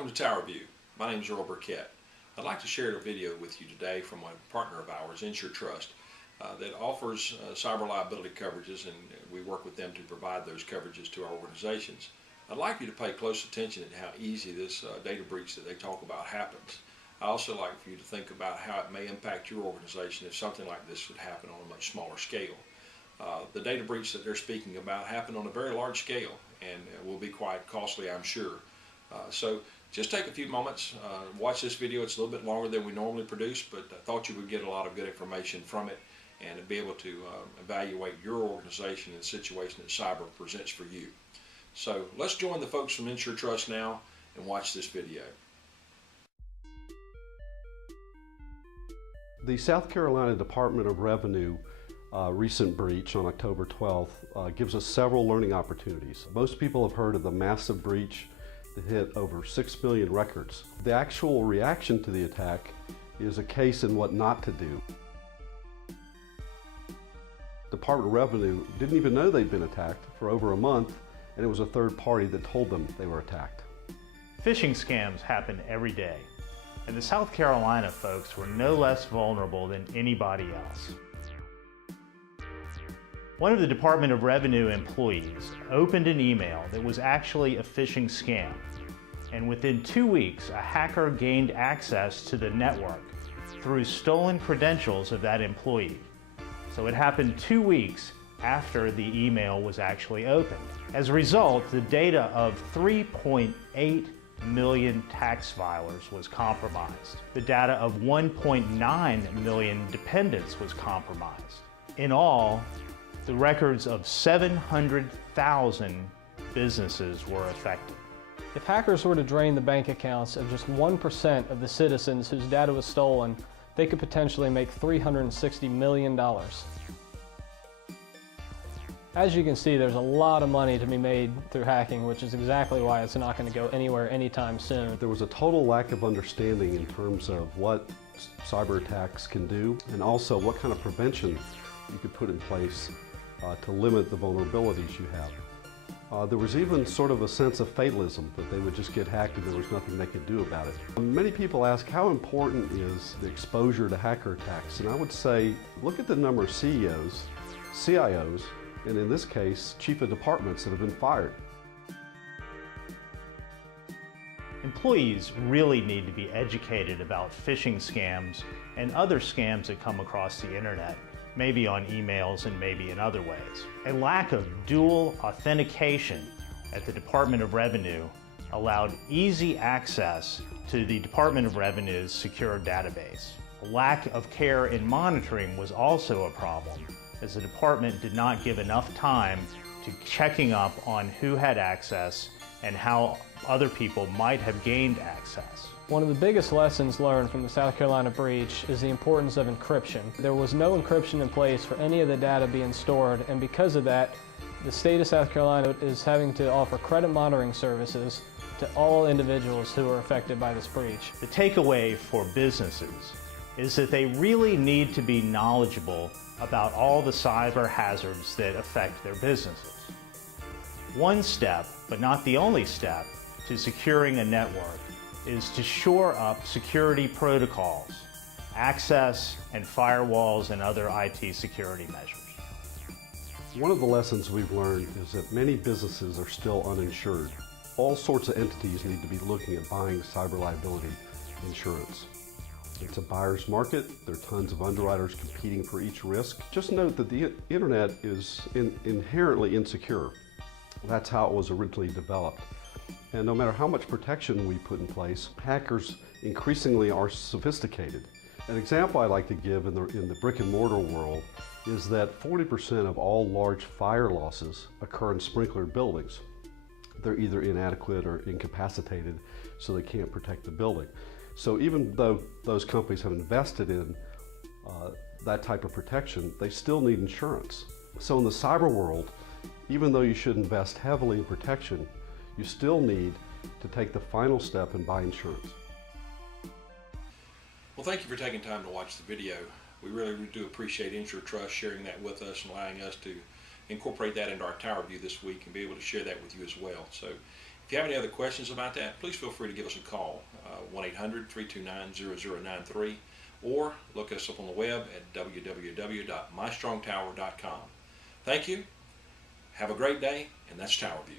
Welcome to Tower View. My name is Earl Burkett. I'd like to share a video with you today from a partner of ours, INSUREtrust, that offers cyber liability coverages, and we work with them to provide those coverages to our organizations. I'd like you to pay close attention to how easy this data breach that they talk about happens. I also like for you to think about how it may impact your organization if something like this would happen on a much smaller scale. The data breach that they're speaking about happened on a very large scale and will be quite costly, I'm sure. So just take a few moments, watch this video. It's a little bit longer than we normally produce, but I thought you would get a lot of good information from it and be able to evaluate your organization and the situation that cyber presents for you. So let's join the folks from INSUREtrust now and watch this video. The South Carolina Department of Revenue recent breach on October 12th gives us several learning opportunities. Most people have heard of the massive breach that hit over 6 million records. The actual reaction to the attack is a case in what not to do. Department of Revenue didn't even know they'd been attacked for over a month, and it was a third party that told them they were attacked. Phishing scams happen every day, and the South Carolina folks were no less vulnerable than anybody else. One of the Department of Revenue employees opened an email that was actually a phishing scam, and within 2 weeks, a hacker gained access to the network through stolen credentials of that employee. So it happened 2 weeks after the email was actually opened. As a result, the data of 3.8 million tax filers was compromised. The data of 1.9 million dependents was compromised. In all, the records of 700,000 businesses were affected. If hackers were to drain the bank accounts of just 1% of the citizens whose data was stolen, they could potentially make $360 million. As you can see, there's a lot of money to be made through hacking, which is exactly why it's not going to go anywhere anytime soon. There was a total lack of understanding in terms of what cyber attacks can do, and also what kind of prevention you could put in place to limit the vulnerabilities you have. There was even sort of a sense of fatalism that they would just get hacked and there was nothing they could do about it. Many people ask, how important is the exposure to hacker attacks? And I would say, look at the number of CEOs, CIOs, and in this case, chief of departments that have been fired. Employees really need to be educated about phishing scams and other scams that come across the internet, maybe on emails and maybe in other ways. A lack of dual authentication at the Department of Revenue allowed easy access to the Department of Revenue's secure database. A lack of care in monitoring was also a problem, as the department did not give enough time to checking up on who had access and how other people might have gained access. One of the biggest lessons learned from the South Carolina breach is the importance of encryption. There was no encryption in place for any of the data being stored, and because of that, the state of South Carolina is having to offer credit monitoring services to all individuals who are affected by this breach. The takeaway for businesses is that they really need to be knowledgeable about all the cyber hazards that affect their businesses. One step, but not the only step, to securing a network is to shore up security protocols, access and firewalls, and other IT security measures. One of the lessons we've learned is that many businesses are still uninsured. All sorts of entities need to be looking at buying cyber liability insurance. It's a buyer's market. There are tons of underwriters competing for each risk. Just note that the internet is inherently insecure. That's how it was originally developed. And no matter how much protection we put in place, hackers increasingly are sophisticated. An example I like to give in the brick and mortar world is that 40% of all large fire losses occur in sprinklered buildings. They're either inadequate or incapacitated, so they can't protect the building. So even though those companies have invested in that type of protection, they still need insurance. So in the cyber world, even though you should invest heavily in protection, you still need to take the final step and buy insurance. Well, thank you for taking time to watch the video. We really do appreciate INSUREtrust sharing that with us and allowing us to incorporate that into our Tower View this week and be able to share that with you as well. So if If you have any other questions about that, please feel free to give us a call, 1-800-329-0093, or look us up on the web at www.mystrongtower.com. Thank you. Have a great day, and that's Tower View.